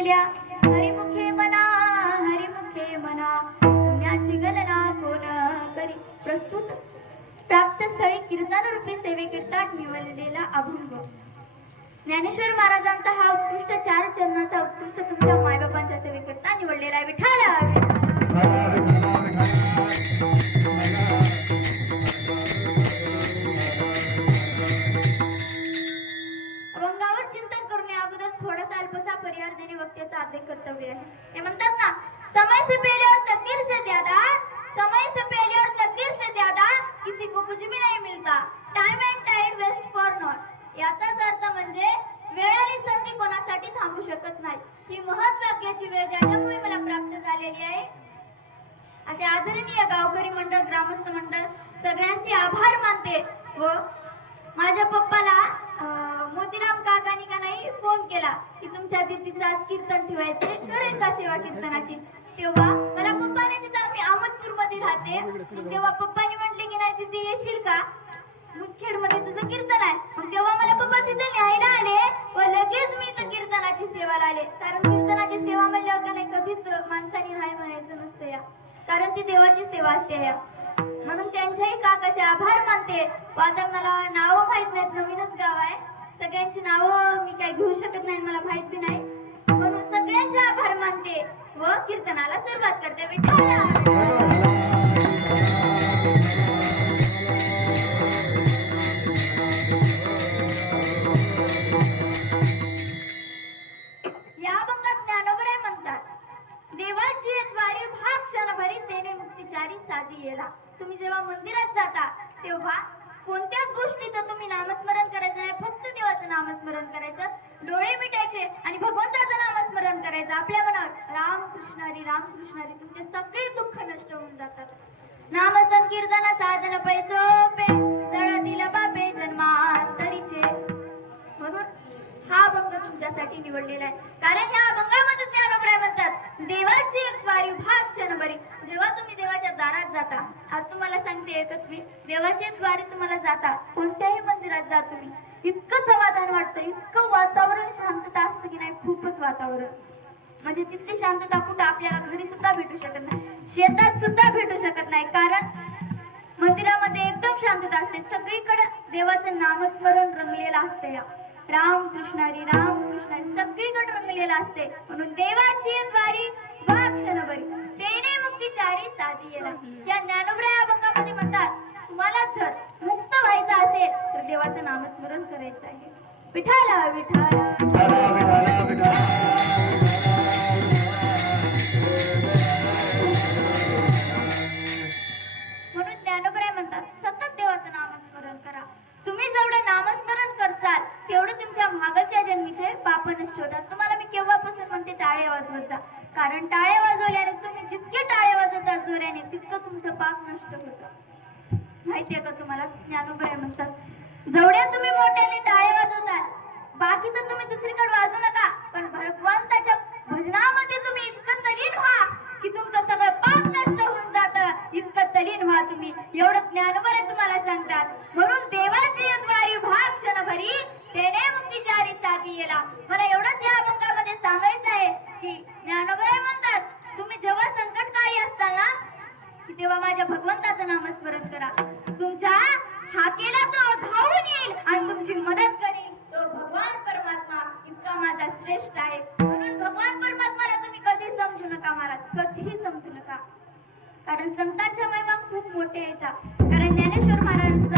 केलेल्या हरिमुखे मना हरिमुखे मना. पुण्याची गणना कोण करी? प्रस्तुत. प्राप्त स्थळी कीर्तन रूपी सेवेकरिता निवडलेला अभंग. ज्ञानेश्वर महाराजांचा हा उत्कृष्ट चार अल्पसा परिहार देणे वक्त्याचा अधिक कर्तव्य आहे. ते म्हणतात ना समय से पहले और तकदीर से ज्यादा समय से पहले और तकदीर से ज्यादा किसी को कुछ भी नहीं मिलता. Time and tide waste for not याचाच अर्थ म्हणजे वेळ आणि संधी कोणासाठी थांबू शकत नाही. ही महत्वाक्याची वेळ ज्याच्यामुळे मला प्राप्त झालेली आहे. असे आदरणीय गावकरी मंडळ ग्रामस्थ मंडळ सगळ्यांचे आभार मानते व माझ्या पप्पाला अं, मोतीराम काकानी का नाही फोन केला की तुमच्या दीदीचं आज कीर्तन ठेवायचे करेल का सेवा कीर्तनाची? तेव्हा मला पप्पाने तिथं आम्ही अहमदपूरमध्ये राहते. मग तेव्हा पप्पाने म्हटले की नाही तिथे येशील का? मुखेडमध्ये तुझं कीर्तन आहे. मग तेव्हा मला पप्पा तिथे न्यायला आले व लगेच मी तर कीर्तनाची सेवाला आले कारण कीर्तनाची सेवा म्हणल्यावर का नाही कधीच माणसाने नाही म्हणायचं नसतं या. कारण ती देवाची सेवा असते या. म्हणून त्यांच्याही काकाचे आभार मानते. आता मला नावं माहीत नाहीत. नवीनच गाव आहे. सगळ्यांची नावं मी काय घेऊ शकत नाही मला माहिती नाही. म्हणून सगळ्यांचे आभार मानते व कीर्तनाला सुरुवात करते विठ्ठल या अभंगात ज्ञानोबराय म्हणतात देवाची द्वारी भाग क्षणभरी देणे मुक्तिचारी साधी येला. तुम्ही जेव्हा मंदिरात जाता तेव्हा कोणत्याच गोष्टीचं तुम्ही नामस्मरण करायचं नाही फक्त देवाचं नामस्मरण करायचं. डोळे मिटायचे आणि भगवंताचं नामस्मरण करायचं आपल्या मनावर. राम कृष्ण हरी राम कृष्ण हरी तुमचे सगळे दुःख नष्ट होऊन जातात. नाम संकीर्तन साधन पैसोपे जळतील बापे जन्मांतरीचे. म्हणून हा अभंग तुमच्यासाठी निवडलेला आहे. कारण ह्या दारात जाता. आज तुम्हाला सांगते एकच मी. देवाच्या द्वारे तुम्हाला जाता. कोणत्याही मंदिरात जा तुम्ही. इतकं समाधान वाटतं. इतकं वातावरण शांतता असतं की नाही खूपच वातावरण. म्हणजे तिथली शांतता कुठं आपल्याला घरी सुद्धा भेटू शकत नाही. शेतात सुद्धा भेटू शकत नाही. कारण मंदिरामध्ये एकदम शांतता असते. सगळीकडे देवाचं नामस्मरण रंगलेलं असते राम कृष्ण हरी राम कृष्ण हरी सगळीकडे रंगलेलं असते. म्हणून देवाची द्वारी वा क्षणभरी. मुक्तीचारी साधी येला या ज्ञानोबराय अभंगामध्ये म्हणतात तुम्हाला जर मुक्त व्हायचं असेल तर देवाचं नामस्मरण करायचं आहे. विठाला विठाला. म्हणून ज्ञानोबराय म्हणतात सतत देवाचं नामस्मरण करा. तुम्ही जेवढं नामस्मरण करताल तेवढं तुमच्या मागच्या जन्मीचे पाप नष्ट होतात. तुम्हाला मी केव्हापासून म्हणते टाळे वाजवत जा. कारण टाळे पाप नष्ट होतं. माहितीये का तुम्हाला? ज्ञानोबराय म्हणतात जेवढ्या तुम्ही मोठ्याने टाळे वाजवतात बाकीचं तुम्ही दुसरीकडे वाजू नका पण भगवंताच्या भजनामध्ये तुम्ही इतकं तलीन व्हा की तुमचं सगळं पाप नष्ट होऊन जातं. इतकं तलीन व्हा तुम्ही. एवढं ज्ञानोबराय तुम्हाला सांगतात. म्हणून देवाची द्वारी व्हा क्षणभरी तेने मुक्तीचारी साधी येला. मला एवढंच या अभंगामध्ये सांगायचं आहे की ज्ञानोबराय म्हणतात तुम्ही जेव्हा संकटकाळी असताना तेव्हा माझ्या भगवंताचं नामस्मरण करा. तुमच्या हाकेला तो धावून येईल आणि तुमची मदत करेल. तो भगवान परमात्मा इतका माझा श्रेष्ठ आहे. म्हणून भगवान परमात्माला तुम्ही कधी समजू नका महाराज. कधीही समजू नका. कारण संतांच्या महिमा खूप मोठे येतात. कारण ज्ञानेश्वर महाराजांनी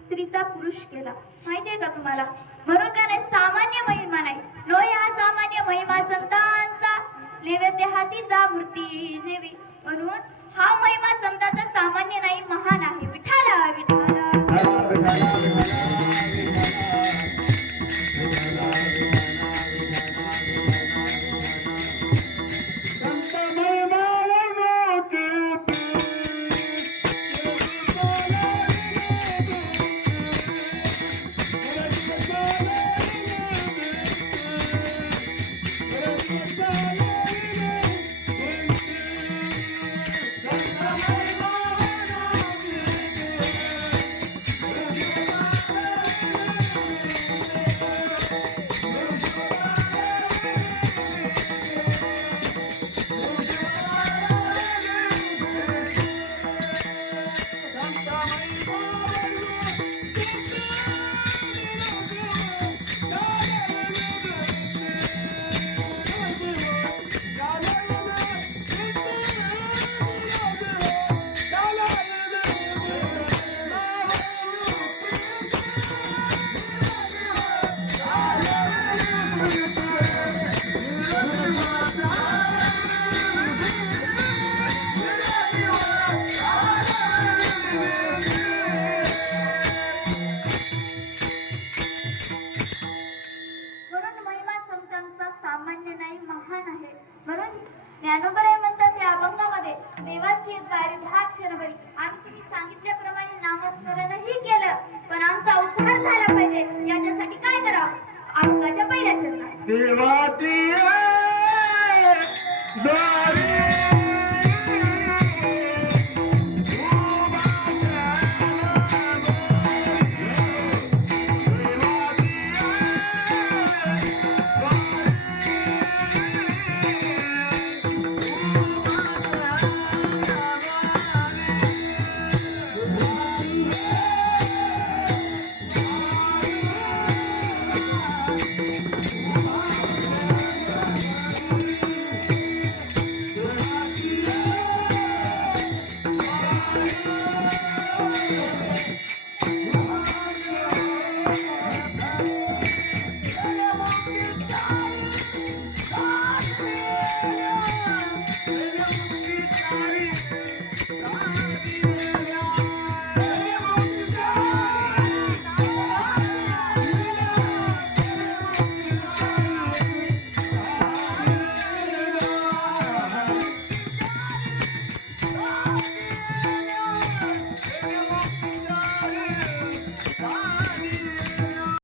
स्त्रीचा पुरुष केला. माहितीये का तुम्हाला? म्हणून का नाही सामान्य महिमा नाही. नो या सामान्य महिमा संतांचा. नैवेद्य हाती जा मूर्ती देवी म्हणून हा महिमा संतांचा सामान्य नाही महान आहे. विठाला विठाला